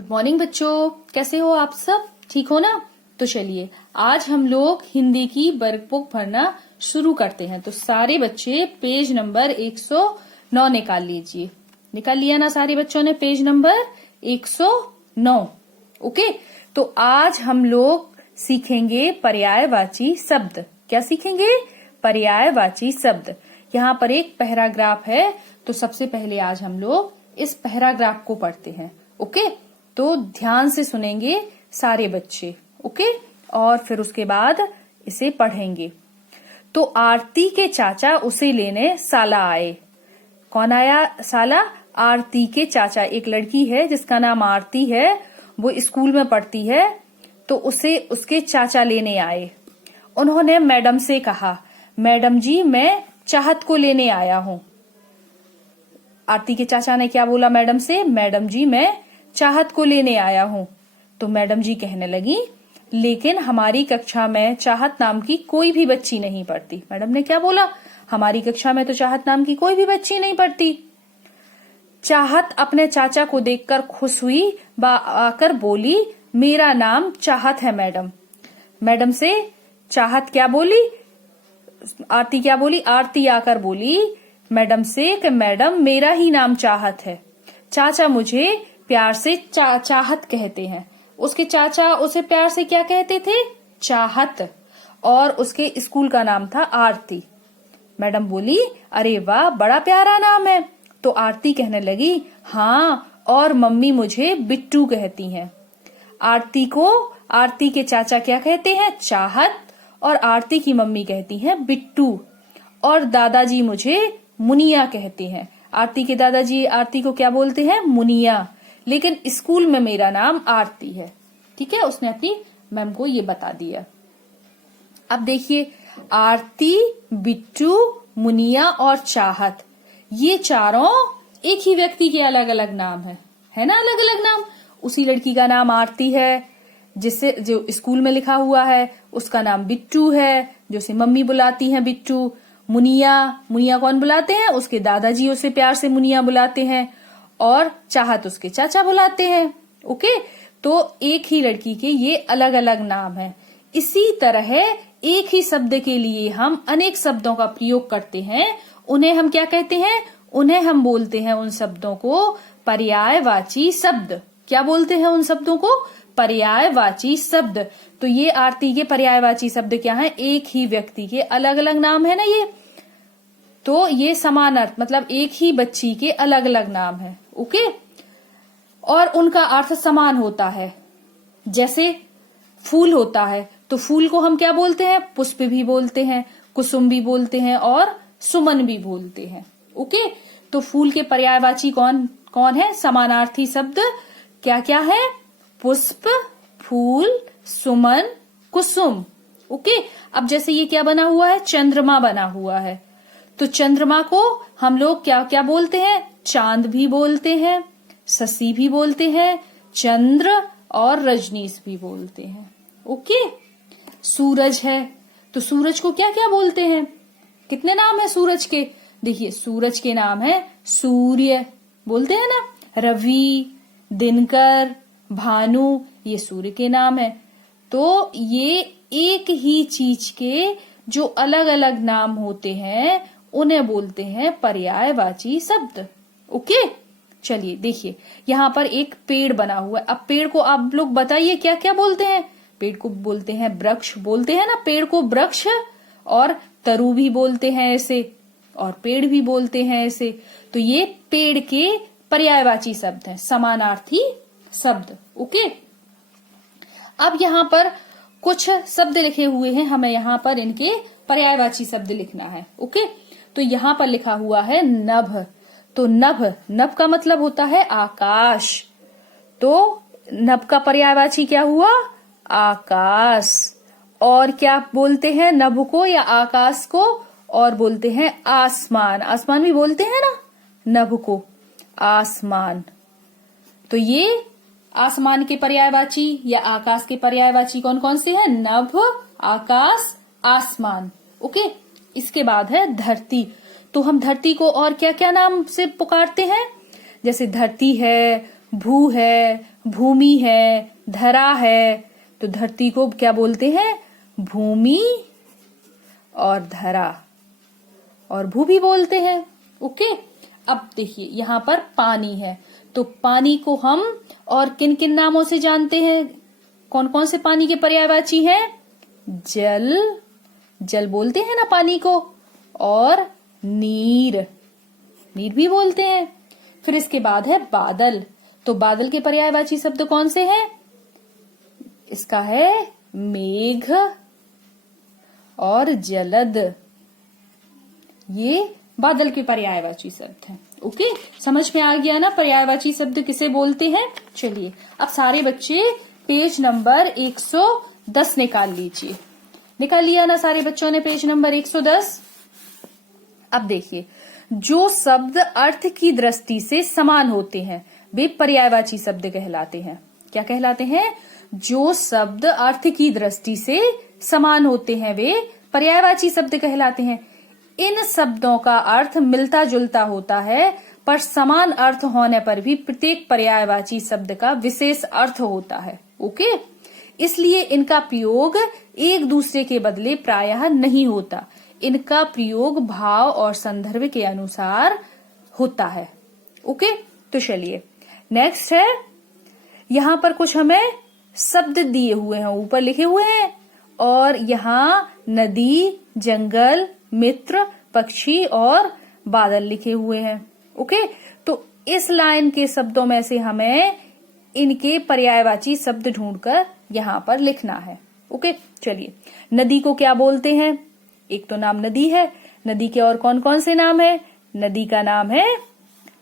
Good morning बच्चों, कैसे हो आप सब? ठीक हो ना? तो चलिए आज हम लोग हिंदी की वर्कबुक भरना शुरू करते हैं। तो सारे बच्चे पेज नंबर 109 निकाल लीजिए। निकाल लिया ना सारे बच्चों ने पेज नंबर 109? ओके, तो आज हम लोग सीखेंगे पर्यायवाची शब्द। क्या सीखेंगे? पर्यायवाची शब्द। यहाँ पर एक पैराग्राफ है, तो सबसे पहले आज हम लोग इस पैराग्राफ को पढ़ते हैं। ओके, तो ध्यान से सुनेंगे सारे बच्चे। ओके, और फिर उसके बाद इसे पढ़ेंगे। तो आरती के चाचा उसे लेने साला आए। कौन आया साला? आरती के चाचा। एक लड़की है जिसका नाम आरती है, वो स्कूल में पढ़ती है, तो उसे उसके चाचा लेने आए। उन्होंने मैडम से कहा, मैडम जी मैं चाहत को लेने आया हूँ। आरती के चाचा ने क्या बोला मैडम से? मैडम जी मैं चाहत को लेने आया हूँ। तो मैडम जी कहने लगी, लेकिन हमारी कक्षा में चाहत नाम की कोई भी बच्ची नहीं पढ़ती। मैडम ने क्या बोला? हमारी कक्षा में तो चाहत नाम की कोई भी बच्ची नहीं पढ़ती। चाहत अपने चाचा को देखकर खुश हुई व आकर बोली, मेरा नाम चाहत है मैडम। मैडम से चाहत क्या बोली? आरती क्या बोली? आरती आकर बोली मैडम से कि मैडम मेरा ही नाम चाहत है। चाचा मुझे प्यार से चाहत कहते हैं। उसके चाचा उसे प्यार से क्या कहते थे? चाहत। और उसके स्कूल का नाम था आरती। मैडम बोली, अरे वाह, बड़ा प्यारा नाम है। तो आरती कहने लगी, हाँ, और मम्मी मुझे बिट्टू कहती हैं। आरती को आरती के चाचा क्या कहते हैं? चाहत। और आरती की मम्मी कहती हैं बिट्टू। और दादाजी मुझे मुनिया कहते हैं। आरती के दादाजी आरती को क्या बोलते हैं? मुनिया। लेकिन स्कूल में मेरा नाम आरती है। ठीक है, उसने अपनी मैम को ये बता दिया। अब देखिए, आरती, बिट्टू, मुनिया और चाहत, ये चारों एक ही व्यक्ति के अलग अलग नाम है ना? अलग अलग नाम। उसी लड़की का नाम आरती है, जिससे जो स्कूल में लिखा हुआ है उसका नाम बिट्टू है, जो उसे मम्मी बुलाती हैं बिट्टू। मुनिया कौन बुलाते हैं? उसके दादाजी उसे प्यार से मुनिया बुलाते हैं। और चाहत उसके चाचा बुलाते हैं। ओके, तो एक ही लड़की के ये अलग अलग नाम है। इसी तरह एक ही शब्द के लिए हम अनेक शब्दों का प्रयोग करते हैं। उन्हें हम क्या कहते हैं? उन्हें हम बोलते हैं उन शब्दों को पर्यायवाची शब्द। क्या बोलते हैं उन शब्दों को? पर्यायवाची शब्द। तो ये आरती के पर्यायवाची शब्द क्या हैं? एक ही व्यक्ति के अलग अलग नाम है ना ये। तो ये समान अर्थ, मतलब एक ही बच्ची के अलग अलग नाम है। ओके, और उनका अर्थ समान होता है। जैसे फूल होता है, तो फूल को हम क्या बोलते हैं? पुष्प भी बोलते हैं, कुसुम भी बोलते हैं और सुमन भी बोलते हैं। ओके, तो फूल के पर्यायवाची कौन कौन है? समानार्थी शब्द क्या क्या है? पुष्प, फूल, सुमन, कुसुम। ओके, अब जैसे ये क्या बना हुआ है? चंद्रमा बना हुआ है। तो चंद्रमा को हम लोग क्या क्या बोलते हैं? चांद भी बोलते हैं, शशि भी बोलते हैं, चंद्र और रजनीश भी बोलते हैं। ओके, सूरज है, तो सूरज को क्या क्या बोलते हैं? कितने नाम है सूरज के? देखिए, सूरज के नाम है सूर्य बोलते हैं ना, रवि, दिनकर, भानु, ये सूर्य के नाम है। तो ये एक ही चीज के जो अलग अलग नाम होते हैं उन्हें बोलते हैं पर्यायवाची शब्द। ओके, चलिए देखिए, यहाँ पर एक पेड़ बना हुआ है। अब पेड़ को आप लोग बताइए क्या क्या बोलते हैं? पेड़ को बोलते हैं वृक्ष, बोलते हैं ना पेड़ को वृक्ष, और तरु भी बोलते हैं ऐसे, और पेड़ भी बोलते हैं ऐसे। तो ये पेड़ के पर्यायवाची शब्द हैं, समानार्थी शब्द। ओके, अब यहाँ पर कुछ शब्द लिखे हुए हैं, हमें यहाँ पर इनके पर्यायवाची शब्द लिखना है। ओके, तो यहाँ पर लिखा हुआ है नभ। तो नभ का मतलब होता है आकाश। तो नभ का पर्यायवाची क्या हुआ? आकाश। और क्या बोलते हैं नभ को या आकाश को? और बोलते हैं आसमान। आसमान भी बोलते हैं ना नभ को, आसमान। तो ये आसमान के पर्यायवाची या आकाश के पर्यायवाची कौन कौन से हैं? नभ, आकाश, आसमान। ओके, इसके बाद है धरती। तो हम धरती को और क्या क्या नाम से पुकारते हैं? जैसे धरती है, भू है, भूमि है, धरा है, तो धरती को क्या बोलते हैं? भूमि और धरा और भू भी बोलते हैं। ओके, अब देखिए यहाँ पर पानी है, तो पानी को हम और किन किन नामों से जानते हैं? कौन कौन से पानी के पर्यायवाची हैं? जल, जल बोलते हैं ना पानी को, और नीर, नीर भी बोलते हैं। फिर इसके बाद है बादल, तो बादल के पर्यायवाची शब्द कौन से हैं? इसका है मेघ और जलद, ये बादल के पर्यायवाची शब्द हैं। ओके, समझ में आ गया ना पर्यायवाची शब्द किसे बोलते हैं? चलिए अब सारे बच्चे पेज नंबर 110 निकाल लीजिए। निकाल लिया ना सारे बच्चों ने पेज नंबर 110? अब देखिए, जो शब्द अर्थ की दृष्टि से समान होते हैं वे पर्यायवाची शब्द कहलाते हैं। क्या कहलाते हैं? जो शब्द अर्थ की दृष्टि से समान होते हैं वे पर्यायवाची शब्द कहलाते हैं। इन शब्दों का अर्थ मिलता जुलता होता है, पर समान अर्थ होने पर भी प्रत्येक पर्यायवाची शब्द का विशेष अर्थ होता है। ओके, इसलिए इनका प्रयोग एक दूसरे के बदले प्रायः नहीं होता। इनका प्रयोग भाव और संदर्भ के अनुसार होता है। ओके, तो चलिए नेक्स्ट है, यहाँ पर कुछ हमें शब्द दिए हुए हैं, ऊपर लिखे हुए हैं, और यहाँ नदी, जंगल, मित्र, पक्षी और बादल लिखे हुए हैं। ओके, तो इस लाइन के शब्दों में से हमें इनके पर्यायवाची शब्द ढूंढकर यहाँ पर लिखना है। ओके, चलिए नदी को क्या बोलते हैं? एक तो नाम नदी है, नदी के और कौन कौन से नाम है? नदी का नाम है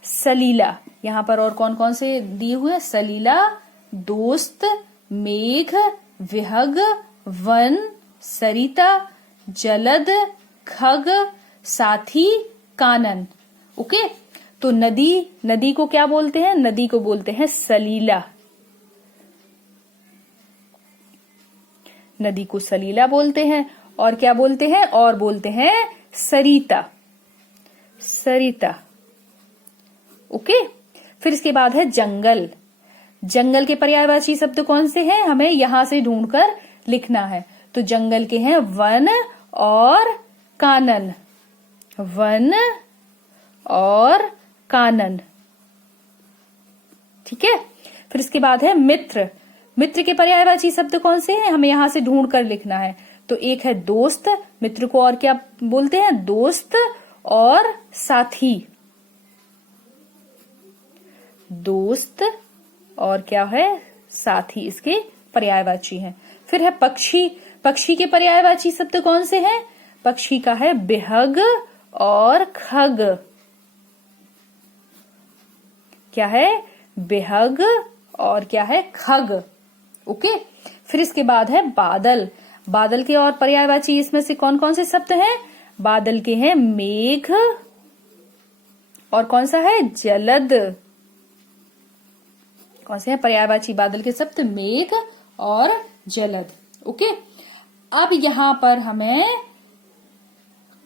सलीला। यहाँ पर और कौन कौन से दिए हुए हैं? सलीला, दोस्त, मेघ, विहग, वन, सरिता, जलद, खग, साथी, कानन। ओके, तो नदी, नदी को क्या बोलते हैं? नदी को बोलते हैं सलीला। नदी को सलीला बोलते हैं, और क्या बोलते हैं? और बोलते हैं सरिता, सरिता। ओके, फिर इसके बाद है जंगल। जंगल के पर्यायवाची शब्द कौन से हैं? हमें यहां से ढूंढकर लिखना है। तो जंगल के हैं वन और कानन, वन और कानन। ठीक है, फिर इसके बाद है मित्र। मित्र के पर्यायवाची शब्द कौन से हैं? हमें यहां से ढूंढ कर लिखना है। तो एक है दोस्त, मित्र को और क्या बोलते हैं? दोस्त और साथी। दोस्त और क्या है? साथी, इसके पर्यायवाची हैं। फिर है पक्षी। पक्षी के पर्यायवाची शब्द कौन से हैं? पक्षी का है बिहग और खग। क्या है? बिहग और क्या है? खग। ओके, फिर इसके बाद है बादल। बादल के और पर्यायवाची इसमें से कौन कौन से शब्द हैं? बादल के हैं मेघ और कौन सा है? जलद। कौन से हैं पर्यायवाची बादल के शब्द? मेघ और जलद। ओके, अब यहां पर हमें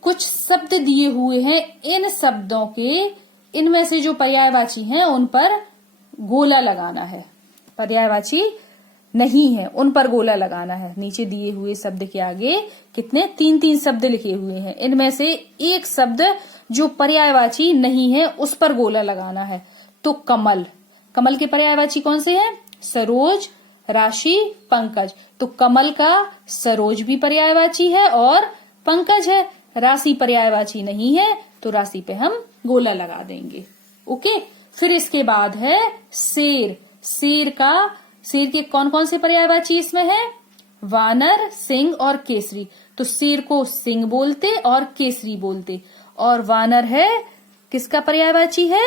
कुछ शब्द दिए हुए हैं। इन शब्दों के, इनमें से जो पर्यायवाची हैं उन पर गोला लगाना है। पर्यायवाची नहीं है उन पर गोला लगाना है। नीचे दिए हुए शब्द के आगे कितने? 3-3 शब्द लिखे हुए हैं। इनमें से एक शब्द जो पर्यायवाची नहीं है उस पर गोला लगाना है। तो कमल, कमल के पर्यायवाची कौन से हैं? सरोज, राशि, पंकज। तो कमल का सरोज भी पर्यायवाची है और पंकज है। राशि पर्यायवाची नहीं है, तो राशि पे हम गोला लगा देंगे। ओके, फिर इसके बाद है शेर। शेर के कौन कौन से पर्यायवाची इसमें है? वानर, सिंह और केसरी। तो शेर को सिंह बोलते और केसरी बोलते। और वानर है किसका पर्यायवाची है?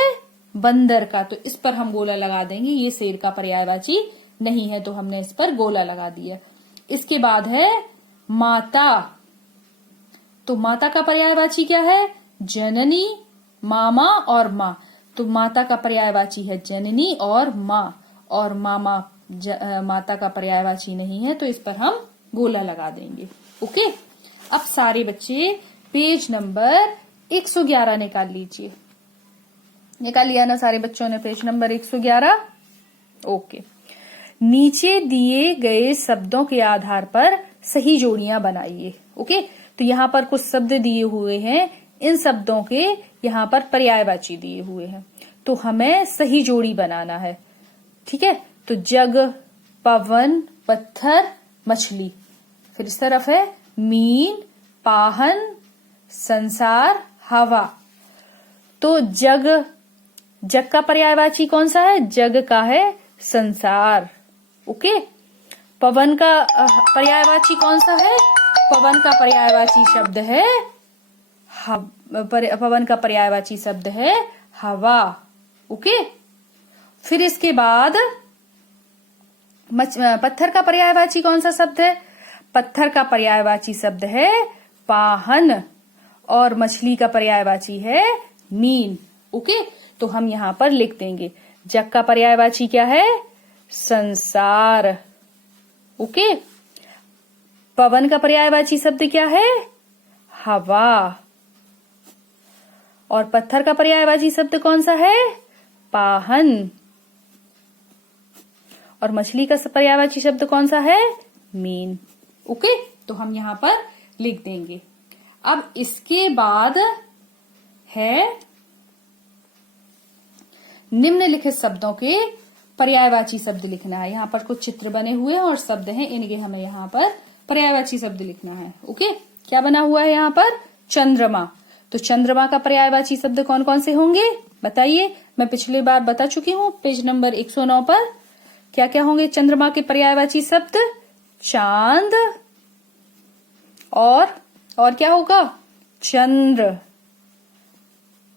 बंदर का। तो इस पर हम गोला लगा देंगे, ये शेर का पर्यायवाची नहीं है, तो हमने इस पर गोला लगा दिया। इसके बाद है माता। तो माता का पर्यायवाची क्या है? जननी, मामा और माँ। तो माता का पर्यायवाची है जननी और माँ, और मामा माता का पर्यायवाची नहीं है, तो इस पर हम गोला लगा देंगे। ओके, अब सारे बच्चे पेज नंबर 111 निकाल लीजिए। निकाल लिया ना सारे बच्चों ने पेज नंबर 111? ओके, नीचे दिए गए शब्दों के आधार पर सही जोड़ियां बनाइए। ओके, तो यहाँ पर कुछ शब्द दिए हुए हैं, इन शब्दों के यहाँ पर पर्यायवाची दिए हुए हैं, तो हमें सही जोड़ी बनाना है। ठीक है, तो जग, पवन, पत्थर, मछली। फिर इस तरफ है मीन, पाहन, संसार, हवा। तो जग, जग का पर्यायवाची कौन सा है? जग का है संसार। ओके, पवन का पर्यायवाची कौन सा है? पवन का पर्यायवाची शब्द है पवन का पर्यायवाची शब्द है हवा। ओके, फिर इसके बाद पत्थर का पर्यायवाची कौन सा शब्द है? पत्थर का पर्यायवाची शब्द है पाहन, और मछली का पर्यायवाची है मीन। ओके, तो हम यहां पर लिख देंगे जग का पर्यायवाची क्या है? संसार। ओके, पवन का पर्यायवाची शब्द क्या है? हवा। और पत्थर का पर्यायवाची शब्द कौन सा है? पाहन। और मछली का पर्यायवाची शब्द कौन सा है? मीन। ओके, तो हम यहां पर लिख देंगे। अब इसके बाद है निम्नलिखित शब्दों के पर्यायवाची शब्द लिखना है। यहाँ पर कुछ चित्र बने हुए हैं और शब्द हैं, इनके हमें यहाँ पर पर्यायवाची शब्द लिखना है। ओके, क्या बना हुआ है यहाँ पर? चंद्रमा। तो चंद्रमा का पर्यायवाची शब्द कौन कौन से होंगे बताइए? मैं पिछली बार बता चुकी हूँ पेज नंबर 109 पर। क्या क्या होंगे चंद्रमा के पर्यायवाची शब्द? चांद, और क्या होगा? चंद्र,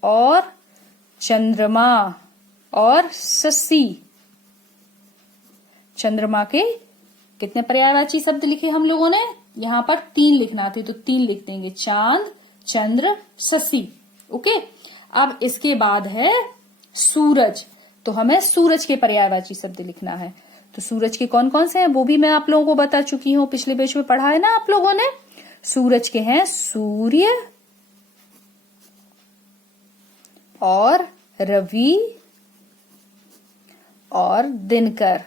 और चंद्रमा, और शशि। चंद्रमा के कितने पर्यायवाची शब्द लिखे हम लोगों ने? यहाँ पर 3 लिखना थे, तो 3 लिख देंगे, चांद, चंद्र, शशि। ओके, अब इसके बाद है सूरज। तो हमें सूरज के पर्यायवाची शब्द लिखना है। तो सूरज के कौन कौन से हैं वो भी मैं आप लोगों को बता चुकी हूँ, पिछले पेज में पढ़ा है ना आप लोगों ने। सूरज के हैं सूर्य, और रवि, और दिनकर।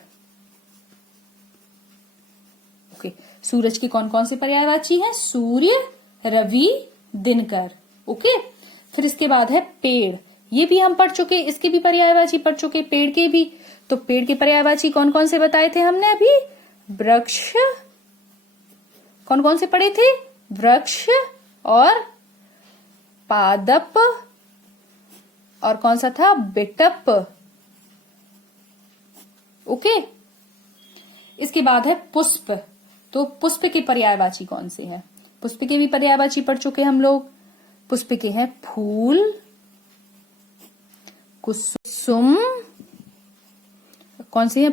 ओके, सूरज के कौन कौन से पर्यायवाची हैं? सूर्य, रवि, दिनकर। ओके, फिर इसके बाद है पेड़। ये भी हम पढ़ चुके, इसके भी पर्यायवाची पढ़ चुके, पेड़ के भी। तो पेड़ के पर्यायवाची कौन कौन से बताए थे हमने अभी? वृक्ष। कौन कौन से पढ़े थे? वृक्ष, और पादप, और कौन सा था? बिटप। ओके, इसके बाद है पुष्प। तो पुष्प के पर्यायवाची कौन से हैं? पुष्प के भी पर्यायवाची पढ़ चुके हम लोग। पुष्प के हैं फूल, कुसुम। कौन से हैं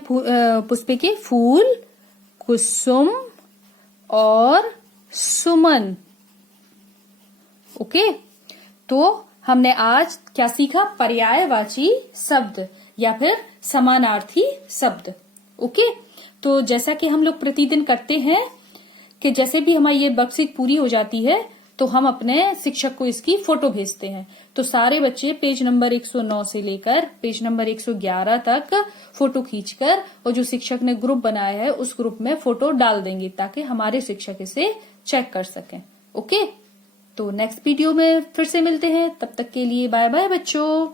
पुष्प के? फूल, कुसुम, और सुमन। ओके, तो हमने आज क्या सीखा? पर्यायवाची शब्द या फिर समानार्थी शब्द। ओके, तो जैसा कि हम लोग प्रतिदिन करते हैं कि जैसे भी हमारी ये वर्कशीट पूरी हो जाती है तो हम अपने शिक्षक को इसकी फोटो भेजते हैं। तो सारे बच्चे पेज नंबर 109 से लेकर पेज नंबर 111 तक फोटो खींचकर, और जो शिक्षक ने ग्रुप बनाया है उस ग्रुप में फोटो डाल देंगे ताकि हमारे शिक्षक इसे चेक कर सकें। ओके, तो नेक्स्ट वीडियो में फिर से मिलते हैं, तब तक के लिए बाय बाय बच्चों।